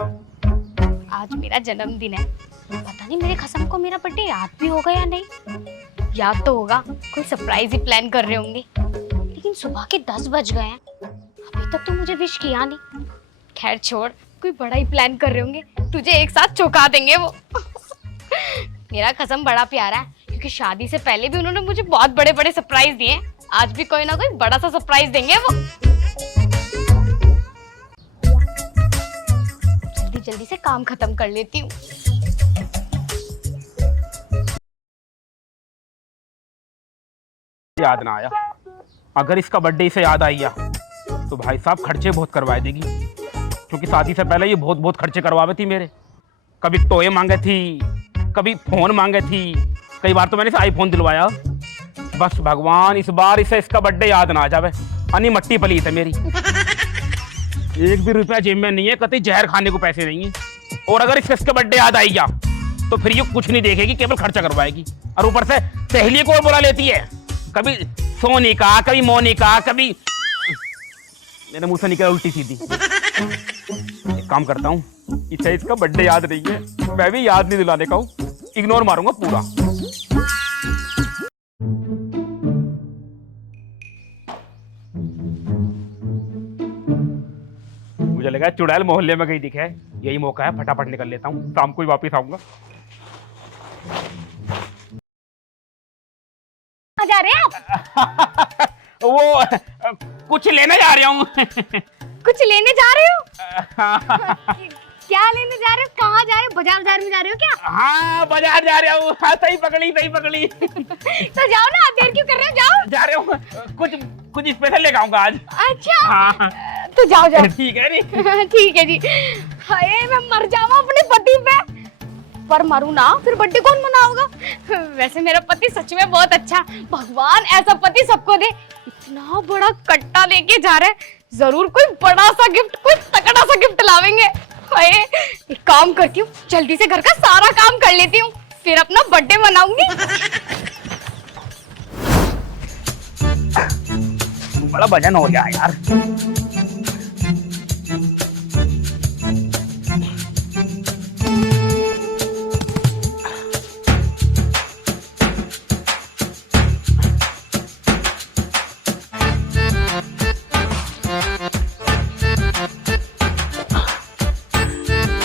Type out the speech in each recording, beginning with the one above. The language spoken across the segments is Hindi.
आज मेरा जन्मदिन है, पता नहीं मेरे कसम को मेरा बर्थडे याद भी होगा या नहीं। याद तो होगा, कोई सरप्राइज ही प्लान कर रहे होंगे। लेकिन सुबह के 10 बज गए हैं, अभी तक तो मुझे विश किया नहीं। खैर छोड़, कोई बड़ा ही प्लान कर रहे होंगे, तुझे एक साथ चौंका देंगे वो। मेरा कसम बड़ा प्यारा है, क्योंकि शादी से पहले भी उन्होंने मुझे बहुत बड़े बड़े सरप्राइज दिए। आज भी कोई ना कोई बड़ा सा सरप्राइज देंगे वो। जल्दी जल्दी से काम खत्म कर लेती हूँ। याद ना आया, अगर इसका बर्थडे इसे याद आई तो भाई साहब खर्चे बहुत करवा देगी, क्योंकि शादी से पहले ये बहुत बहुत खर्चे करवावे थी मेरे। कभी टॉय मांगे थी, कभी फोन मांगे थी, कई बार तो मैंने इसे आईफोन दिलवाया। बस भगवान इस बार इसे इसका बर्थडे याद ना आ जावे। अनि मट्टी पली है मेरी, एक भी रुपया जेब में नहीं है, कतई जहर खाने को पैसे नहीं है। और अगर इसे इसका बर्थडे याद आई तो फिर ये कुछ नहीं देखेगी, केवल खर्चा करवाएगी। और ऊपर से सहेली को बुला लेती है, कभी सोनिका, कभी मोनिका, कभी मेरे मुंह से निकल उल्टी सीधी। एक काम करता हूँ, इसे इसका बर्थडे याद नहीं है, मैं भी याद नहीं दिलाने का हूँ, इग्नोर मारूंगा पूरा। मुझे लगा चुड़ैल मोहल्ले में कहीं दिखे, यही मौका है, फटाफट निकल लेता हूँ, शाम को ही वापिस आऊंगा। जा रहे हैं आप? वो कुछ लेने जा रहा हूँ। कुछ लेने जा रहे हो? क्या लेने जा रहे हो? कहाँ जा रहे हो? बाजार में जा रहे हो क्या? हाँ बाजार जा रहा हूँ। हाँ सही पकड़ी सही पकड़ी। तो जाओ ना, देर क्यों कर रहे हो? जाओ। जा रहे हूँ, कुछ स्पेशल लेकर आऊंगा आज। अच्छा हाँ तो जाओ जाओ। ठीक है नी। ठीक है जी। हाय मैं मर जाऊँ अपने पति पे, पर मरूं ना फिर बर्थडे कौन मनाओगा? वैसे मेरा पति सच में बहुत अच्छा, भगवान ऐसा पति सबको दे। इतना बड़ा कट्टा लेके जा रहे हैं, जरूर कोई बड़ा सा गिफ्ट, कोई तगड़ा सा गिफ्ट लावेंगे। हाय एक काम करती हूँ, जल्दी से घर का सारा काम कर लेती हूँ, फिर अपना बर्थडे मनाऊंगी। बड़ा वजन हो गया यार।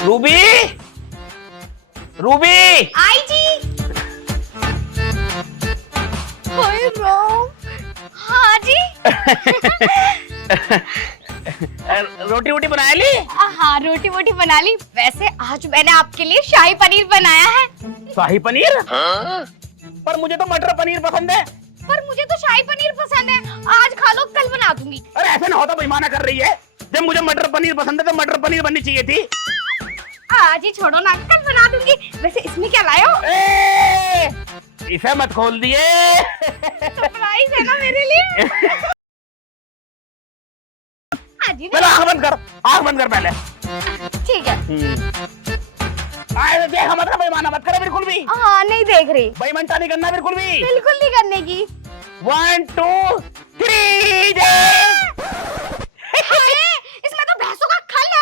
रूबी, रूबी आई जी। हाय राम। हाँ जी। रोटी वोटी बना ली? हाँ रोटी वोटी बना ली। वैसे आज मैंने आपके लिए शाही पनीर बनाया है। शाही पनीर? पर मुझे तो मटर पनीर पसंद है। पर मुझे तो शाही पनीर पसंद है, आज खा लो, कल बना दूंगी। अरे ऐसे ना होता, बेईमाना कर रही है। जब मुझे मटर पनीर पसंद है तो मटर पनीर बननी चाहिए थी। आज ही छोड़ो ना, कल बना दूंगी। वैसे इसमें क्या लाए हो? इसे मत खोल दिए। सरप्राइज है ना मेरे लिए। आज ही पहले आँख बंद कर, आँख बंद कर पहले। ठीक है। देख मत कर, बेईमाना मत कर बिल्कुल भी। हाँ नहीं देख रही। बेईमानता नहीं करना बिल्कुल भी। बिल्कुल नहीं करने की। 1 2 3 इसमें तो भैंसों का खल है।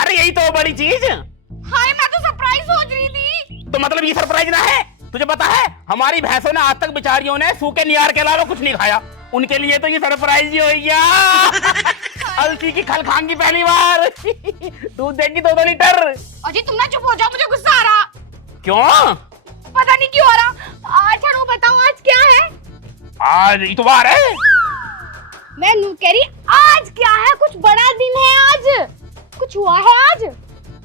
अरे यही तो बड़ी चीज। हाय मैं तो सरप्राइज सोच रही थी। तो मतलब ये सरप्राइज ना है? तुझे पता है हमारी भैंसों ने आज तक बेचारियों ने सूखे नियार के अलावा कुछ नहीं खाया, उनके लिए तो ये सरप्राइज ही हो गया। अलसी की खल खाएंगी पहली बार। दूध देगी 2-2 लीटर। अजी तुम ना चुप हो जाओ, मुझे गुस्सा आ रहा। क्यों? पता नहीं क्यों आ रहा। अच्छा वो बताओ आज क्या है? आज इतवार है। मैं नू कह रही आज क्या है, कुछ बड़ा दिन है आज, कुछ हुआ है आज?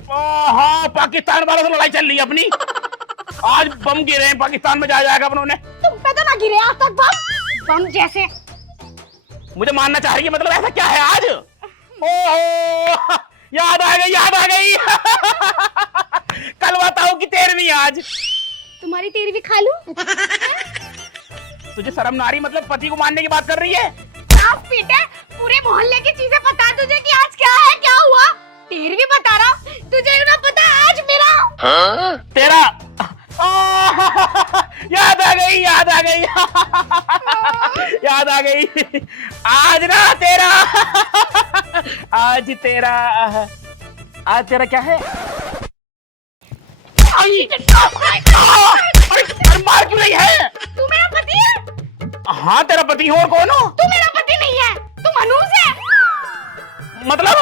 हाँ पाकिस्तान वालों से लड़ाई चल रही है अपनी। आज बम गिरे हैं पाकिस्तान में, जाएगा अपनों ने। तुम पे तो ना गिरे आज तक बम जैसे। मुझे मानना चाह रही है, मतलब ऐसा क्या है आज? ओहो याद आ गई, याद आ गई। कल बताओ कि 13वीं आज। तुम्हारी 13वीं खा लूं? तुझे शर्म ना आ रही? मतलब पति को मारने की बात कर रही है? आप पीटे, पूरे मोहल्ले की चीजें पता है तुझे कि आज क्या है, क्या हुआ? 13वीं बता रहा, तुझे ना पता है आज मेरा? तेरा याद आ गई, याद आ गई। याद आ गई। आज ना तेरा, आज तेरा आज तेरा क्या है? अरे मार क्यों रही है? तू मेरा पति है? हाँ तेरा पति हूँ, और कौन हो? तू मेरा पति नहीं है, तू मनुष्य है। मतलब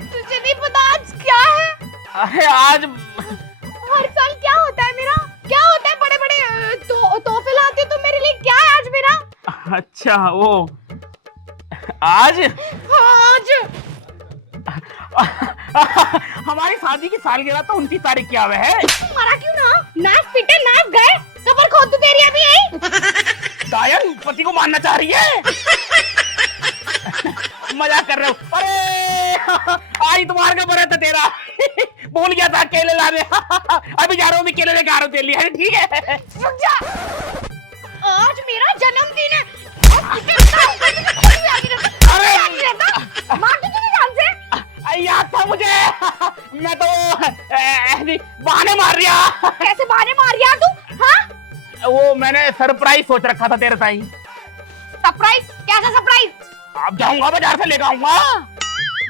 तुझे नहीं पता आज क्या है? अरे आज हर साल क्या होता है मेरा? क्या होता है? बड़े बड़े तोहफे लाती हो तुम मेरे लिए। क्या है आज मेरा? अच्छा वो आज आज हमारी शादी की सालगिरह तो 29 तारीख की आवे है। मरा क्यों ना? नाच पीटे नाच गए, कबर खोद तू तेरी अभी यही। दायन पति को मारना चाह रही है। मजाक कर रहे हो? अरे आज तुम्हारे का बड़ा था तेरा। भूल गया था केले लाने। अभी जा रहा हूँ, केले लेके आ रहा हूँ तेरे लिए। ठीक है रुक जा। आज मेरा जन्मदिन है। अरे मार दे तुझे जान से। याद था मुझे। मैं तो बहाने मार रिया। कैसे बहाने मार रहा तू? हाँ वो मैंने सरप्राइज सोच रखा था तेरे ताई। सरप्राइज? कैसा सरप्राइज? अब जाऊंगा बाजार से लेकर आऊंगा।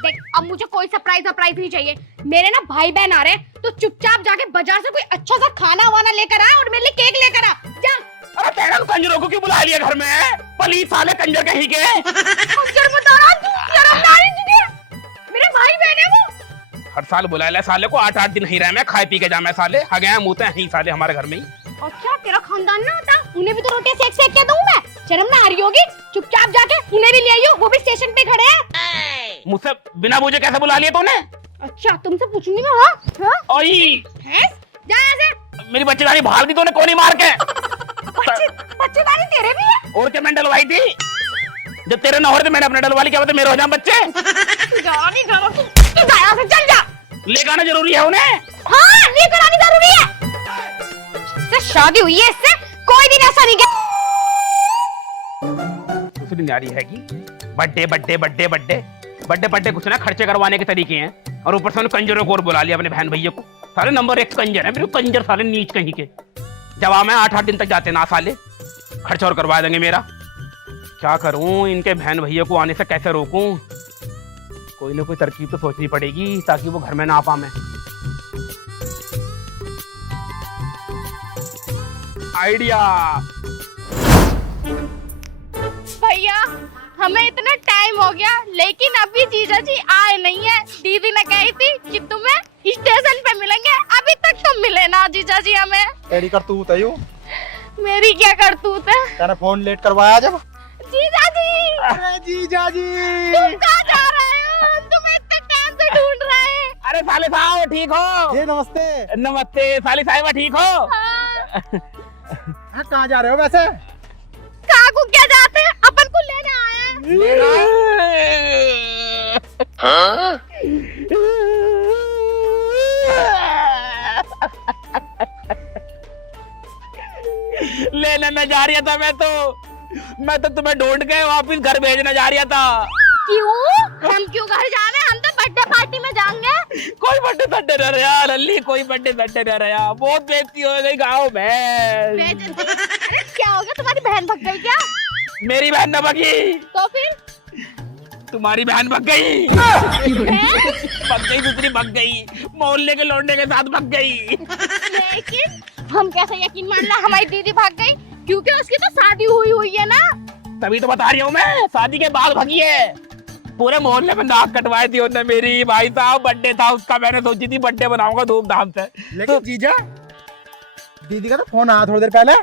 देख अब मुझे कोई सरप्राइज नहीं चाहिए। मेरे ना भाई बहन आ रहे हैं, तो चुपचाप जाके बाजार से कोई अच्छा सा खाना वाना लेकर आ और मेरे लिए केक लेकर आ जा। अरे तेरे कंजरों को क्यों बुला लिया घर में? पलीस साले कंजर कहीं के। कंजर बता रहा तू, शर्मदारी तुझे। मेरे भाई बहन है वो। हर साल बुला ले साले को। 8-8 दिन नहीं रहे मैं, खाए पी के जा मैं साले। हगे मुँह ही साले हमारे घर में ही। और क्या तेरा खानदान ना होता? उन्हें भी तो रोटी सेक सेक के दूं मैं। शर्म ना आ रही होगी? चुपचाप जाके उन्हें भी ले आइयो, वो भी स्टेशन पे खड़े हैं। मुझसे बिना पूछे कैसे बुला लिया तूने? अच्छा तुमसे पूछूंगी मैं। हाँ ओई जा ऐसे। मेरी बच्चेदारी भाग दी तूने कोनी मार के। बच्चेदारी तेरे भी है? और क्या मैं डलवाई थी? जब तेरे न हो रहे थे मैंने अपने डलवा ली। क्या बता मेरे हो जाए बच्चे? जा नहीं जा रहा तू जा यहाँ से, चल जा। लेकर आना जरूरी है उन्हें। हाँ लेकर आनी जरूरी है। इससे शादी हुई है, इससे कोई दिन ऐसा नहीं गया। दूसरी न्यारी है कि birthday birthday birthday birthday birthday birthday कुछ ना खर्चे करवाने के तरीके हैं। और ऊपर से उन्होंने कंजरों को और बुला लिया अपने बहन भैया को। सारे नंबर 1 कंजर है मेरे कंजर साले नीच कहीं के। जवाब में 8-8 दिन तक जाते ना साले, खर्चा और करवा देंगे मेरा। क्या करूं, इनके बहन भैया को आने से कैसे रोकूं? कोई ना कोई तरकीब तो सोचनी पड़ेगी ताकि वो घर में ना आ पाए। आइडिया। भैया हमें इतना टाइम हो गया लेकिन अभी जीजा जी आए नहीं है। दीदी ने कही थी कि तुम्हें स्टेशन पे मिलेंगे, अभी तक तुम मिले ना जीजा जी हमें। तेरी करतूत है यो। मेरी क्या करतूत है? तेने फोन लेट करवाया जब। जीजा जी। अरे जीजा जी तुम कहाँ जा रहे हो? हम तुम्हें इतने टाइम से ढूंढ रहे हैं। अरे साले साहब ठीक हो? जी नमस्ते। नमस्ते साली साहिबा ठीक हो? हाँ। हाँ कहाँ जा रहे हो वैसे? कहाँ को क्या जाते हैं, अपन को लेने आए हैं। लेने में जा रहा था मैं तो तुम्हें ढूंढ के वापिस घर भेजने जा रहा था। क्यों? हम क्यों घर जा रहे हैं? हम तो बर्थडे पार्टी में जाएंगे। कोई बर्थडे सड्डे न रहा लल्ली, कोई बर्थडे सड्डे न रहा। बहुत बेइज्जती हो गई गाँव में। अरे क्या हो गया? तुम्हारी बहन भग गई क्या? मेरी बहन न भगी तो फिर? तुम्हारी बहन भग गई। भग गई, दूसरी भग गई, मोहल्ले के लौंडे के साथ भग गई। लेकिन हम कैसे यकीन मान ला हमारी दीदी भाग गई? क्योंकि उसकी तो शादी हुई है ना। तभी तो बता रही हूँ मैं, शादी के बाद भगी है। पूरे मोहल्ले में नाक कटवाई थी उसने मेरी। भाई साहब बर्थडे था उसका, मैंने सोची थी बर्थडे बनाऊंगा धूमधाम से। लेकिन जीजा दीदी का तो फोन आया थोड़ी देर पहले।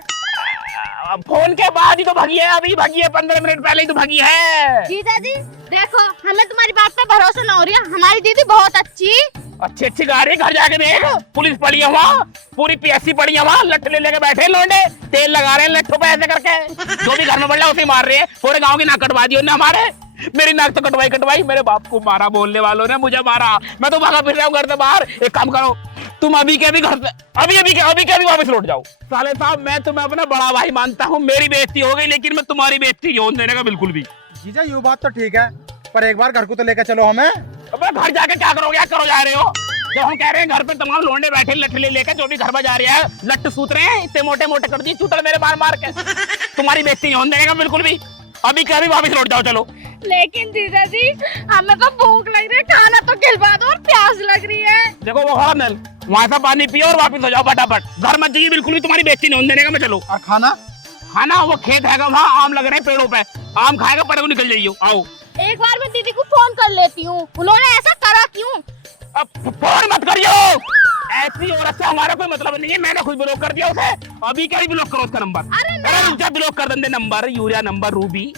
फोन के बाद ही तो भगी है, अभी भगी है, 15 मिनट पहले ही तो भगी है। जीजा जी देखो हमें तुम्हारी बात पे भरोसा ना हो रही है। हमारी दीदी बहुत अच्छी गाड़ी घर जाके देख, पुलिस पड़ी है वहाँ, पूरी पीएससी पड़ी है वहाँ। लठ ले लेके बैठे लौंडे, तेल लगा रहे हैं लट्ठों पे ऐसे करके। जो भी घर में बढ़ रहा है उसे मार रहे हैं। पूरे गाँव की नाक कटवा दी उन्होंने हमारे। मेरी नाक तो कटवाई, मेरे बाप को मारा, बोलने वालों ने मुझे मारा। मैं तो भागा फिर रहा हूँ घर से बाहर। एक काम करो, तुम अभी के अभी घर से अभी के अभी वापस लौट जाओ। साले साहब मैं तुम्हें अपना बड़ा भाई मानता हूँ, मेरी बेइज्जती हो गई, लेकिन मैं तुम्हारी बेइज्जती नहीं होने देने का बिल्कुल भी। जीजा ये बात तो ठीक है, पर एक बार घर को तो लेकर चलो हमें। अबे घर जाके क्या करोगे? क्या करो जा रहे हो? जब हम कह रहे हैं घर पे तमाम लोंडे बैठे लठ ले लेकर, जो भी घर में जा रहे हैं लट्ट सूत रहे हैं, इतने मोटे मोटे कर दिए चूतर मेरे मार के। तुम्हारी बेइज्जती नहीं होने देने का बिल्कुल भी। अभी के अभी वापस लौट जाओ चलो। लेकिन जीजा जी हम हमें तो भूख लग रही है, खाना तो खिलवा दो और प्यास लग रही है। देखो वो खड़ा नल, वहाँ से पानी पियो और वापस हो जाओ फटाफट। घर मत जाइए बिल्कुल भी, तुम्हारी बेइज्जती नहीं होने देने का मैं। चलो। और खाना खाना वो खेत है, वहाँ आम लग रहे हैं पेड़ों पे, आम खाएगा पड़े को निकल जाइयो। आओ। एक बार मैं दीदी को फोन कर लेती हूँ, उन्होंने ऐसा करा क्यों? अब फोन मत करियो, ऐसी औरत से हमारा कोई मतलब नहीं है। मैंने खुद ब्लॉक कर दिया उसे, अभी क्या ही ब्लॉक करो उसका नंबर। अरे ब्लॉक कर दे नंबर, यूरिया नंबर, रूबी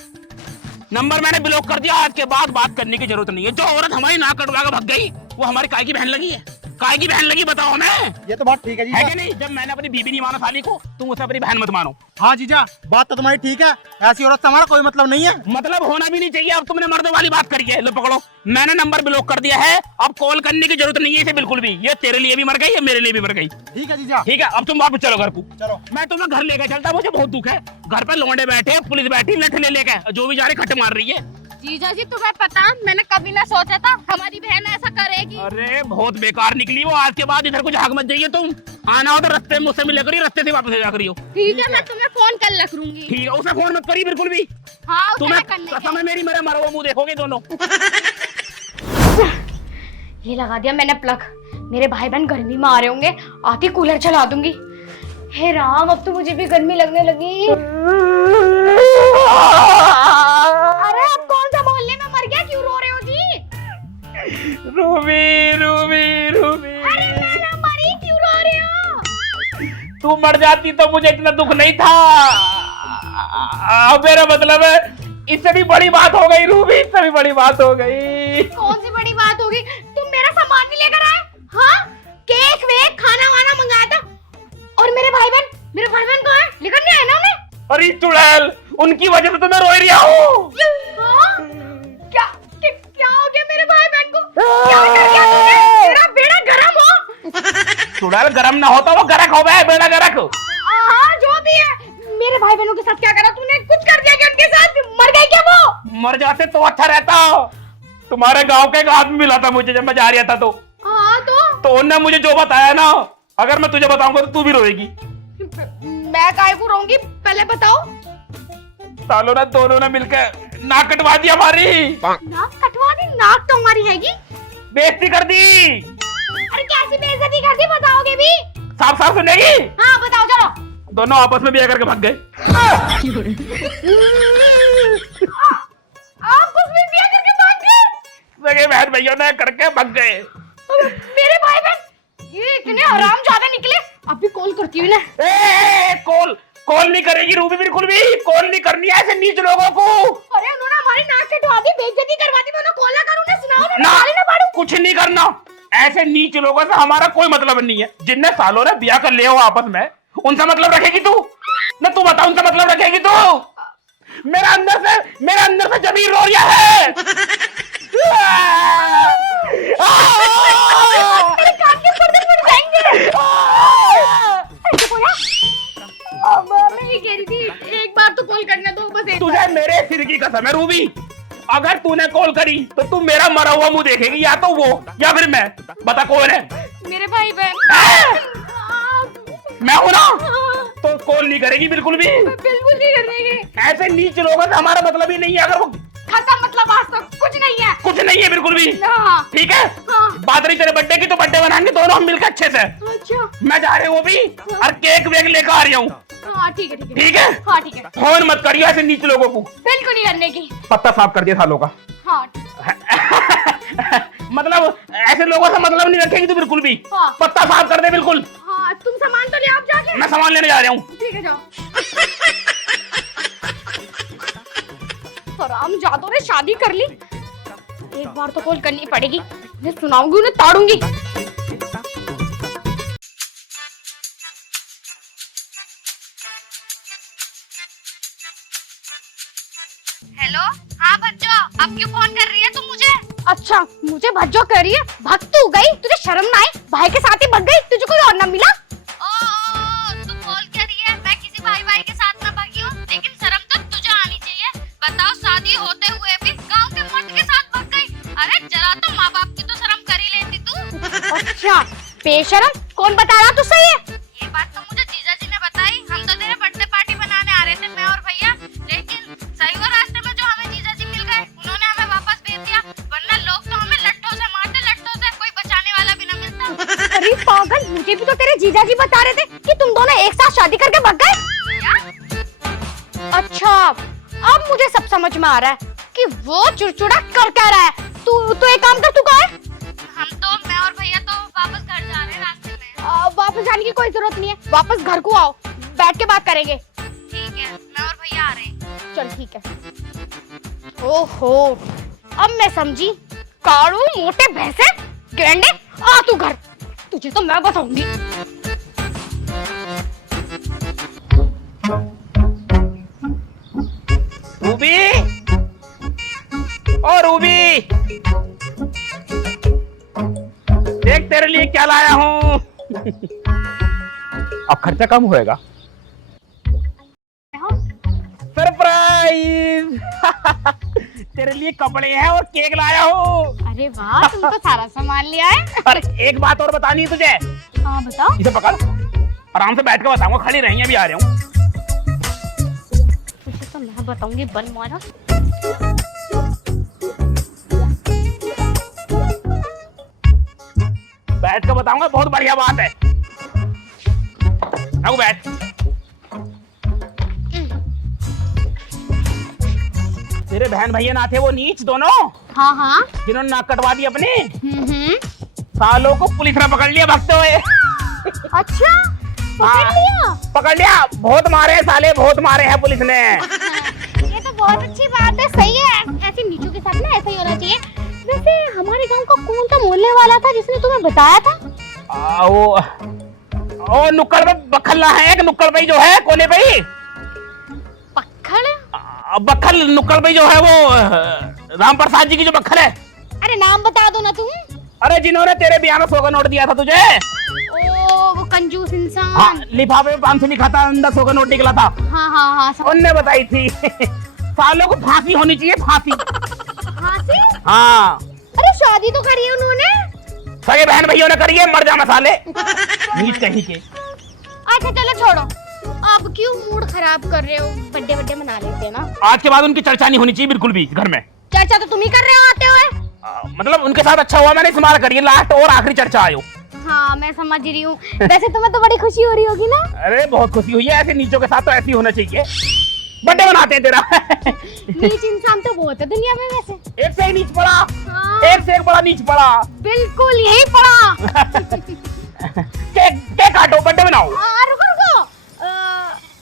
नंबर मैंने ब्लॉक कर दिया। आज के बाद बात करने की जरूरत नहीं है। जो औरत हमारी नाक कटवा के भाग गई वो हमारी काय की बहन लगी है? काय की बहन लगी बताओ हमें। ये तो बात ठीक है जीजा। है कि नहीं? जब मैंने अपनी बीबी नहीं माना साली को, तुम उसे अपनी बहन मत मानो। हाँ जीजा, बात तो तुम्हारी ठीक है, ऐसी औरत से हमारा कोई मतलब नहीं है। मतलब होना भी नहीं चाहिए। अब तुमने मर्दों वाली बात करी है। लो पकड़ो, मैंने नंबर ब्लॉक कर दिया है, अब कॉल करने की जरूरत नहीं है इसे बिल्कुल भी। ये तेरे लिए भी मर गई, ये मेरे लिए भी मर गई। ठीक है जीजा। ठीक है, अब तुम वापस चलो घर को। चलो। मैं तुम्हें घर लेकर चलता, मुझे बहुत दुख है। घर पे लौंडे बैठे, पुलिस बैठी, लठ ले लेके, जो भी जा रही खट मार रही है। जीजा जी तुम्हें पता, मैंने कभी ना सोचा था हमारी बहन ऐसा करेगी। अरे बहुत बेकार निकली वो। आज के बाद इधर कुछ हक मत जाइए तुम। आना हो तो रास्ते में मुझसे मिले करिए, रास्ते से वापस जा करियो। ठीक है, मैं तुम्हें फोन कर रख लूंगी। ठीक है, उसे फोन मत करिए बिल्कुल भी। हाँ, उसे तुम्हें मैं करने कसम है मेरी, मेरा मरा हुआ मुंह देखोगे दोनों। ये लगा दिया मैंने प्लग। मेरे भाई बहन गर्मी में आ रहे होंगे, आती कूलर चला दूंगी। हे राम, अब तो मुझे भी गर्मी लगने लगी। अरे अब कौन सा मोहल्ले में मर गया, क्यों रो रहे हो जी? रूबी रूबी रूबी, अरे मैं ना मरी, क्यों रो रहे हो? तू मर जाती तो मुझे इतना दुख नहीं था। मेरा मतलब है इससे भी बड़ी बात हो गई रूबी, इससे भी बड़ी बात हो गई। कौन सी बड़ी बात होगी? तुम मेरा सामान नहीं लेकर आए? हाँ, केक वेक खाना वाना मंगाया था। और मेरे भाई बहन कहाँ हैं? लेकर नहीं आए ना उन्हें? अरे चुड़ैल, उनकी वजह से तो मैं रो रही हूँ। हाँ? क्या हो गया मेरे भाई बहन को? क्या कर दिया तूने? मेरा बेड़ा गरम हो। चुड़ैल गरम ना होता वो गरक हो गया, बेड़ा गरक। हाँ, जो भी है। मेरे भाई बहनों के साथ क्या करा तूने? कुछ कर दिया क्या उनके साथ? मर गए क्या वो? मर जाते तो अच्छा रहता। तुम्हारे गांव के एक आदमी मिला था मुझे जब मैं जा रहा था हाँ तो उन्होंने मुझे जो बताया ना, अगर मैं तुझे बताऊंगा तो तू भी रोएगी। मैं काहे को रोऊंगी, पहले बताओ। सालों ने दोनों ने मिलकर नाक कटवा दी हमारी। नाक कटवा दी? नाक तो हमारी हैगी। बेइज्जती कर दी। अरे कैसी बेइज्जती कर दी, बताओगे भी? साफ साफ सुनेगी? हाँ बताओ, चलो। दोनों आपस में ब्याह करके भाग गए। आपस में ब्याह करके भाग गए? सगे बहन भैया ने करके भाग गए। मेरे भाई बहन ये इतने हरामजादे निकले। अब भी कॉल करती हूँ ना। कॉल नहीं करेगी रूबी, बिल्कुल भी कॉल नहीं करनी है ऐसे नीच लोगों को। अरे उन्होंने हमारी नाक कटवा दी, बेइज्जती करवा दी, मैं उन्हें कॉल ना करूँ ना सुनाओ ना, ना पाड़ू। कुछ नहीं करना। ऐसे नीच लोगों से हमारा कोई मतलब नहीं है। जिनने सालों ने ब्याह कर लिया हो आपस में, उनसे मतलब रखेगी तू? ना तू बता, उनसे मतलब रखेगी तू? मेरा अंदर से जमीन रो रहा है। मेरे कान के पर्दे फट जाएंगे। ऐसे बोला? अब मैं ये कह रही थी, एक बार तो कॉल करने दो, बस एक तुझे मेरे सिर की कसम है रूबी, अगर तूने कॉल करी तो तू मेरा मरा हुआ मुंह देखेगी, या तो वो या फिर मैं। बता कौन है? मेरे भाई बहन। मैं हूं ना? तो कॉल नहीं करेगी बिल्कुल भी। बिल्कुल नहीं करेंगे। ऐसे नीच लोगों से हमारा मतलब ही नहीं है। अगर वो खत्म, मतलब आज तक कुछ नहीं है। कुछ नहीं है बिल्कुल भी। हाँ। ठीक है, हाँ। बात रही तेरे बर्थडे की तो बर्थडे बनाएंगे दोनों हम मिलकर अच्छे से। अच्छा। मैं जा रही हूँ अभी और केक वेक लेकर आ रही हूँ। हाँ ठीक है, ठीक है। ठीक है? हाँ ठीक है। फोन मत करियो ऐसे नीच लोगों को। बिल्कुल नहीं करने की। पत्ता साफ कर दिया सालों का। हाँ। मतलब ऐसे लोगों से मतलब नहीं रखेगी तू बिल्कुल भी। हाँ। पत्ता साफ कर दे बिल्कुल। हाँ, तुम सामान तो ले आओ जाके। मैं सामान लेने जा रहा हूँ। ठीक है, जाओ। हरामजादों ने शादी कर ली। एक बार तो कॉल करनी पड़ेगी, मैं सुनाऊंगी उन्हें, ताड़ूंगी। हेलो, हाँ भज्जो, अब क्यों फोन कर रही है तुम मुझे? अच्छा, मुझे भज्जो कर रही है? भग तू गई, तुझे शर्म ना आई? भाई के साथ ही भग गई, तुझे कोई और ना मिला? तू कॉल कर रही है, मैं किसी भाई के साथ ना भगी हूँ, लेकिन शर्म तो तुझे आनी चाहिए। बताओ, शादी होते हुए भी गांव के मर्द के साथ भग गई। अरे जरा तो माँ बाप की तो शर्म कर ही लेती तू। अच्छा, बेशरम, कौन बता रहा तुझसे ये बात? तो मुझे जीजा जी ने बताई। हम तो तेरे बर्थडे पार्टी बनाने आ रहे थे, मैं और भैया, लेकिन सही हुआ रास्ते में जो हमें जीजा जी मिल गए, उन्होंने हमें वापस भेज दिया, वरना मुझे भी तो तेरे जीजाजी बता रहे थे कि तुम दोनों एक साथ शादी करके भाग गए। अच्छा, अब मुझे सब समझ में आ रहा है कि वो चिड़चिड़ा कर क्या रहा है। तू तो एक काम कर, तू कहाँ है? मैं और भैया तो वापस घर जा रहे हैं रास्ते में। वापस जाने की कोई जरूरत नहीं है, वापस घर को आओ, बैठ के बात करेंगे। ठीक है, मैं और भैया आ रहे हैं। चल ठीक है। ओहो, अब मैं समझी। काड़ू मोटे भैंसे गेंडे, आ तू घर, तुझे तो मैं बताऊंगी। रूबी, ओ रूबी, देख तेरे लिए क्या लाया हूँ। अब खर्चा कम होएगा। सरप्राइज। तेरे लिए कपड़े हैं और केक लाया हूँ। अरे वाह, तुम तो सारा सामान लिया है। और एक बात और बतानी है तुझे। हाँ बताओ। इसे पकड़, आराम से बैठ के बताऊंगा, खड़ी रही अभी आ रहा हूँ। तुझे तो मैं बताऊंगी, बन मारा। बैठ के बताऊंगा, बहुत बढ़िया बात है। आओ बैठ। तेरे बहन भैया ना थे वो नीच दोनों, हाँ हाँ। जिन्होंने नाक कटवा दी अपनी, सालों को पुलिस ने पकड़ लिया भागते हुए। अच्छा, हाँ, पकड़ लिया। बहुत मारे हैं साले, बहुत मारे हैं पुलिस ने। ये तो बहुत अच्छी बात है, सही है। ऐसे नीचों के साथ ना ऐसा ही होना चाहिए। वैसे हमारे गांव का कौन सा मोहल्ले वाला था जिसने तुम्हें बताया था? वो नुक्कड़ पे बखल्ला है, एक नुक्कड़ पे जो है कोने पे ही। पक्खल? बखल नुक्कड़ पे जो है वो राम प्रसाद जी की जो बखल है। अरे नाम बता दो ना तुम। अरे जिन्होंने तेरे ब्याह में 100 का नोट दिया था तुझे। ओ वो कंजूस इंसान। हाँ, लिफाफे में 500 लिखा था, अंदर 100 का नोट निकला था। हाँ हाँ हाँ। उनने बताई थी। सालों को फांसी होनी चाहिए, फांसी। फांसी? हाँ। अरे शादी तो करी है उन्होंने। सगे बहन भैया ने करी है, मर जाना साले नीच कहीं के। अच्छा चलो छोड़ो, आप क्यों मूड खराब कर रहे हो? बर्थडे बर्थडे मना लेते हैं ना। आज के बाद उनकी चर्चा नहीं होनी चाहिए बिल्कुल भी घर में। चर्चा तो तुम ही कर रहे हो आते हुए। मतलब उनके साथ अच्छा हुआ मैंने इस्तेमाल करी, लास्ट और आखिरी चर्चा आयो। हाँ मैं समझ रही हूँ। वैसे तुम्हें तो बड़ी खुशी हो रही होगी ना? अरे बहुत खुशी हुई है, ऐसे नीचों के साथ तो ऐसे ही होना चाहिए। बर्थडे मनाते हैं तेरा। नीच इंसान तो बहुत है दुनिया में वैसे। एक से ही नीच पड़ा। हाँ। एक से एक बड़ा नीच पड़ा। बिल्कुल यही पड़ा। केक काटो, बर्थडे मनाओ। रुको रुको।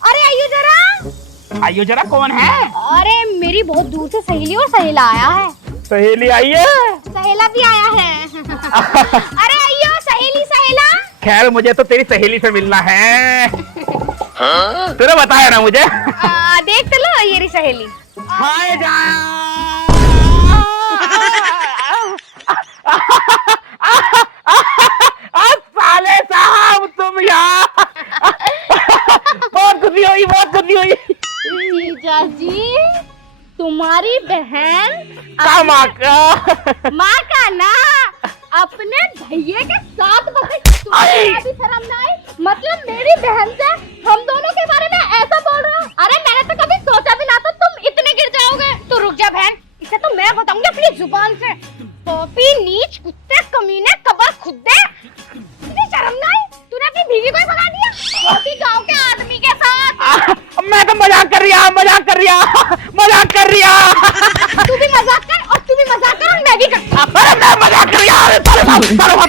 अरे आइयो जरा। आइयो जरा, कौन है? अरे मेरी बहुत दूर से सहेली और सहेला आया है। सहेली आई है? सहेला भी आया है। अरे आइयो सहेली सहेला। खैर मुझे तो तेरी सहेली से मिलना है। तूने बताया ना मुझे। देख तो लो ये रही सहेली। हाय जा। साले साहब तुम यहाँ। बहुत खुशी हुई, बहुत खुशी हुई। जीजा जी, तुम्हारी बहन माँ का माँ का ना अपने भैया के साथ बसे। तुम्हें शर्म ना आई? मतलब मेरी बहन से हम दोनों के बारे में ऐसा बोल रहे हो? अरे मैंने तो कभी सोचा भी ना था तुम इतने गिर जाओगे। तो रुक जा बहन, इसे तो मैं बताऊंगी अपनी जुबान से। पापी नीच कुत्ते कमीने कबर खुद्दे, तुझे शर्म ना आई? तूने अपनी बीवी को ही भगा दिया, वो भी गांव के आदमी के साथ। मैं तो मजाक कर रहा, मजाक कर रहा, मजाक कर रहा। तू भी मजाक कर और तू भी मजाक कर और मैं भी कर। अरे मैं मजाक कर रहा।